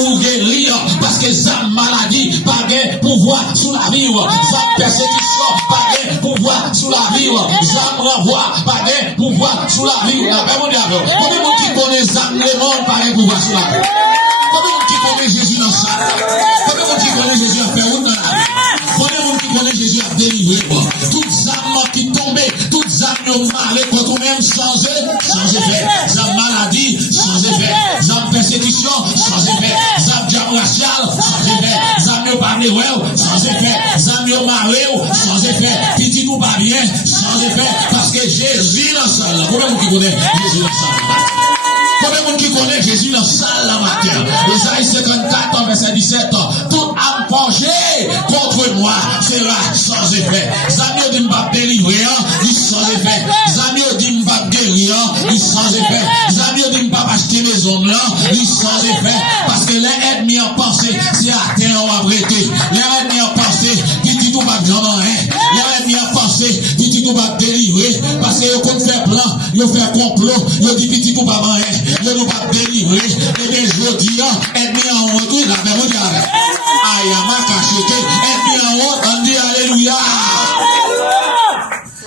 pour guérir, parce que ça maladie, pas de pouvoir sous la vie, ça persécution, pas de pouvoir sous la vie, ça renvoi, pas de pouvoir sous la vie. Combien de monde qui connaît ça, le monde, pas de pouvoir sous la vie? Combien de monde qui connaît Jésus dans ça? Combien de monde qui connaît Jésus à faire route dans la vie? Combien de monde qui connaît Jésus à délivrer? Toutes âmes qui tombaient, toutes âmes qui ont malé contre nous-mêmes, sans effet. Zam maladie, sans effet. Zam persécution, sans effet. Zam diable racial, sans effet. Zam yo pas sans effet. Zam yo maré, sans effet. Petit ou pas bien, sans effet. Parce que Jésus dans ça là. Combien de monde qui connaît Jésus dans ça là? Combien de monde qui connaît Jésus dans ça là matin? Isaïe 54, verset 17. Toute âme forgée contre moi sera sans effet. Zam yo dit m'pas délivrer, il sans effet. Zam yo dit m'pas guérir, il sans effet. Zam yo dit m'pas acheter maison là, il sans effet. Parce que les ennemis en pensée, c'est à terre on va arrêter. Les ennemis en pensée, petit tout pas grand rien. Les ennemis en pensée, petit tout pas délivrer. Parce que yo compte faire plan, yo faire complot, yo dit petit tout pas rien. Yo nous pas délivrer. Et bien je dis, ennemi en haut, tout la même dit avec. Aïe, ma cachette, ennemi en haut, on dit alléluia.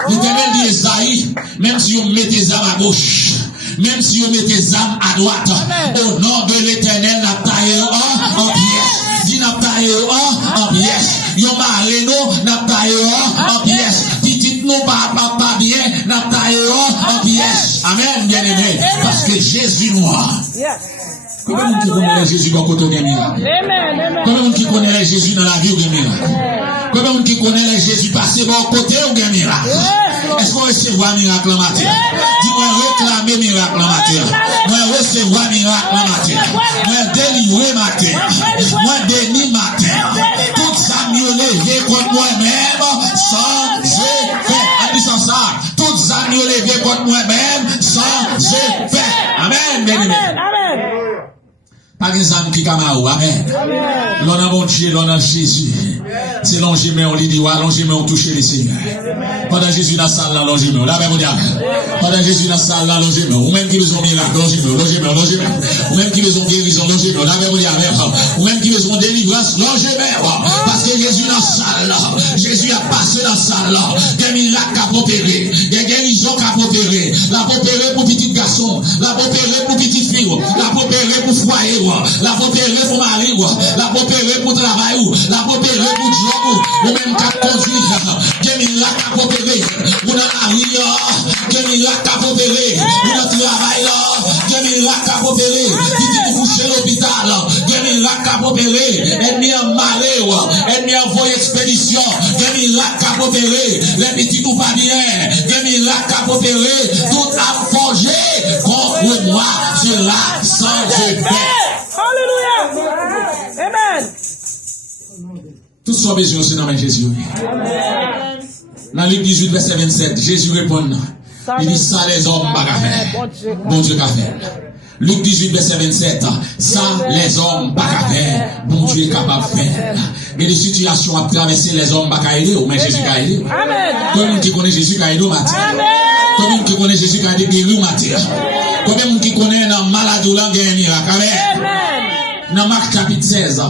L'Éternel dit Esaïe, même si vous mettez les âmes à gauche, même si vous mettez les âmes à droite, au nom de l'Éternel, n'a taillé en pièces. Dit n'a taillé en pièces. Yon marino, n'a taillé en pièces. Petite nous pas bien, n'a taillé en pièces. Amen, bien aimé. Parce que Jésus noir. Combien de monde qui connaît Jésus dans le côté de miracle? Combien de monde qui connaît Jésus dans la vie ou de miracle? Combien de monde qui connaît Jésus passer dans le côté ou de miracle? Est-ce qu'on recevra miracle en matière? Dis-moi réclamer miracle en matière. Moi recevoir miracle en matière. Moi délivrer matière. Moi déni matière. Tout ça mieux levé contre moi-même sans effet. On dit sans ça. Tout ça mieux levé contre moi-même sans effet. Amen, bien aimé. Pas des âmes qui camarou, amen. L'on a mon Dieu, l'on a Jésus. C'est l'ongémé, on lui dit, ouais, l'ongémé, on touche les seigneurs. Pendant Jésus dans la salle, là, l'ongémé, là, même on dit, pendant Jésus dans la salle, là, l'ongémé, ou même qui besoin de miracle, l'ongémé, ou même qui besoin de guérison, l'ongémé, là, même on dit, ou même qui besoin de délivrance, l'ongémé, parce que Jésus dans la salle, là, Jésus a passé dans la salle, là, des miracles à opérer, des guérisons à opérer, la opérer pour petit garçon, la opérer pour petite fille, la opérer pour foyer, la opérer pour mari, la opérer pour travail, la opérer pour job, ou même qu'à conduire, des miracles à opérer, ou dans la rue, des miracles à opérer, ou dans le travail, des miracles à opérer, qui coucher l'hôpital, des miracles à opérer, ennemi en malheur, ennemi en voie expédition, des miracles à opérer, les petits tout pas bien, des miracles à opérer, tout a forgé contre moi, cela sans effet. Alléluia. Amen. Tout son besoin, c'est dans Jésus. Amen. Dans Luc 18, verset 27, Jésus répond, il dit ça les hommes pas qu'à faire. Bon Dieu qu'à faire. Luc 18, verset 27, ça les hommes pas qu'à faire. Bon Dieu est capable de faire. Mais les situations à traverser les hommes pas qu'à aider, ou même Jésus qu'à aider. Amen. Combien qui connaît Jésus qu'à aider au matin? Combien qui connaît Jésus qu'à aider guérir au matin? Combien qui connaît dans maladie ou dans un miracle? Amen. Dans Marc chapitre 16,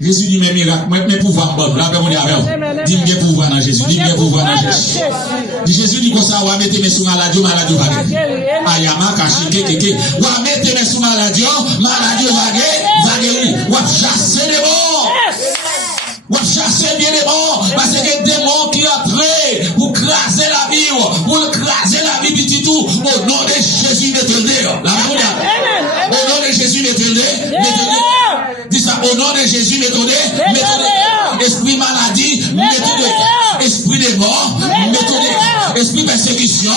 Jésus dit mes miracles, mes pouvoirs bon. Là, on dit avec dis mes pouvoirs dans Jésus, dis mes pouvoirs dans Jésus. Jésus dit comme ça, on va mettre mes sous maladie va guérir. Ayama caché kéké. On va mettre mes sous maladie va guérir. On va chasser les morts. On va chasser bien les morts. Parce que des démons qui entrent pour craser la vie, pour craser la vie petit tout. Au nom de Jésus d'éternel. Au nom de Jésus d'éternel. Dis ça, au nom de Jésus, mettez-le. Esprit maladie, mettez-le. Esprit de mort, mettez-le. Esprit persécution,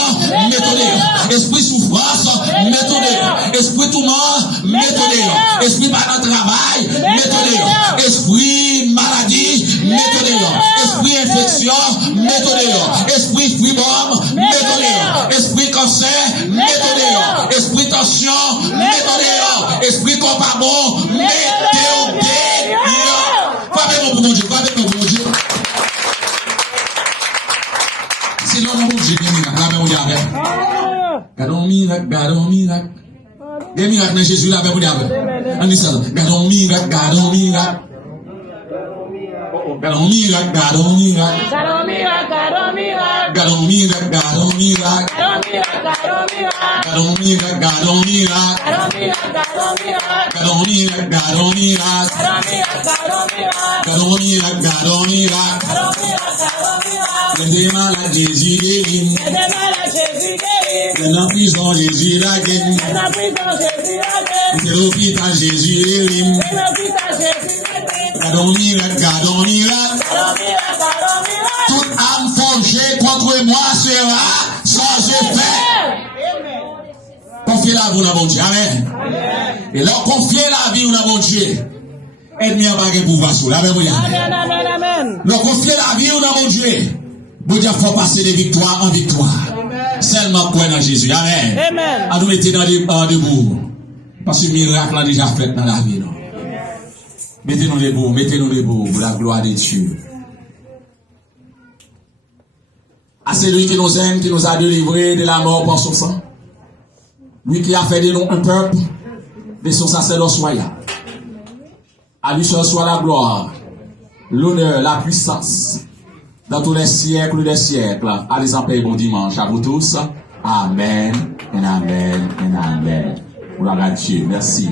mettez-le. Esprit souffrance, mettez-le. Esprit tourment, mettez-le. Esprit par notre travail, mettez-le. Esprit maladie, mettez-le. Esprit infection, mettez-le. Esprit fribom, mettez-le. Esprit cancer, mettez-le. Esprit tension, mettez-le. Esprit compagnon, mettez-le. C'est l'homme de Dieu, Des miracles dans Jésus là, avec vous. On dit ça. Gardons miracle, gardons miracle. Gardons miracle, gardons miracle. Gardons miracle, gardons miracle. Gardons miracle, gardons miracle. Gardons miracle, gardons miracle. Gardons miracle, gardons miracle. Gardons miracle, Gardons miracle, gardons gardons miracle. miracle. Gardons miracle, gardons miracle. Les malades, Jésus guérit. Les malades, Jésus guérit. Les en prison, Jésus la guérit. Les en prison, Jésus la guérit. C'est l'hôpital, Jésus guérit. Les l'hôpital, Jésus guérit. Gardons miracle, gardons miracle. Gardons miracle, gardons miracle. Toute âme forgée contre moi sera sans effet. Confiez la vie à mon Dieu. Amen. Et là, confiez la vie à mon Dieu. Ennemi n'a pas de pouvoir sur la. Amen. Amen, amen, amen. Là, confiez la vie à mon Dieu. Bon Dieu, faut passer de victoire en victoire. Seulement quoi dans Jésus. Amen. Amen. À nous mettre dans des debout. Parce que le miracle a déjà fait dans la vie. Non? Mettez-nous debout pour la gloire de Dieu. À celui qui nous aime, qui nous a délivrés de la mort par son sang. Lui qui a fait de nous un peuple de son sacerdoce royal. À lui seul soit la gloire, l'honneur, la puissance, dans tous les siècles des siècles. Allez en paix, bon dimanche à vous tous. Amen, et amen, et amen. Gloire à Dieu. Merci.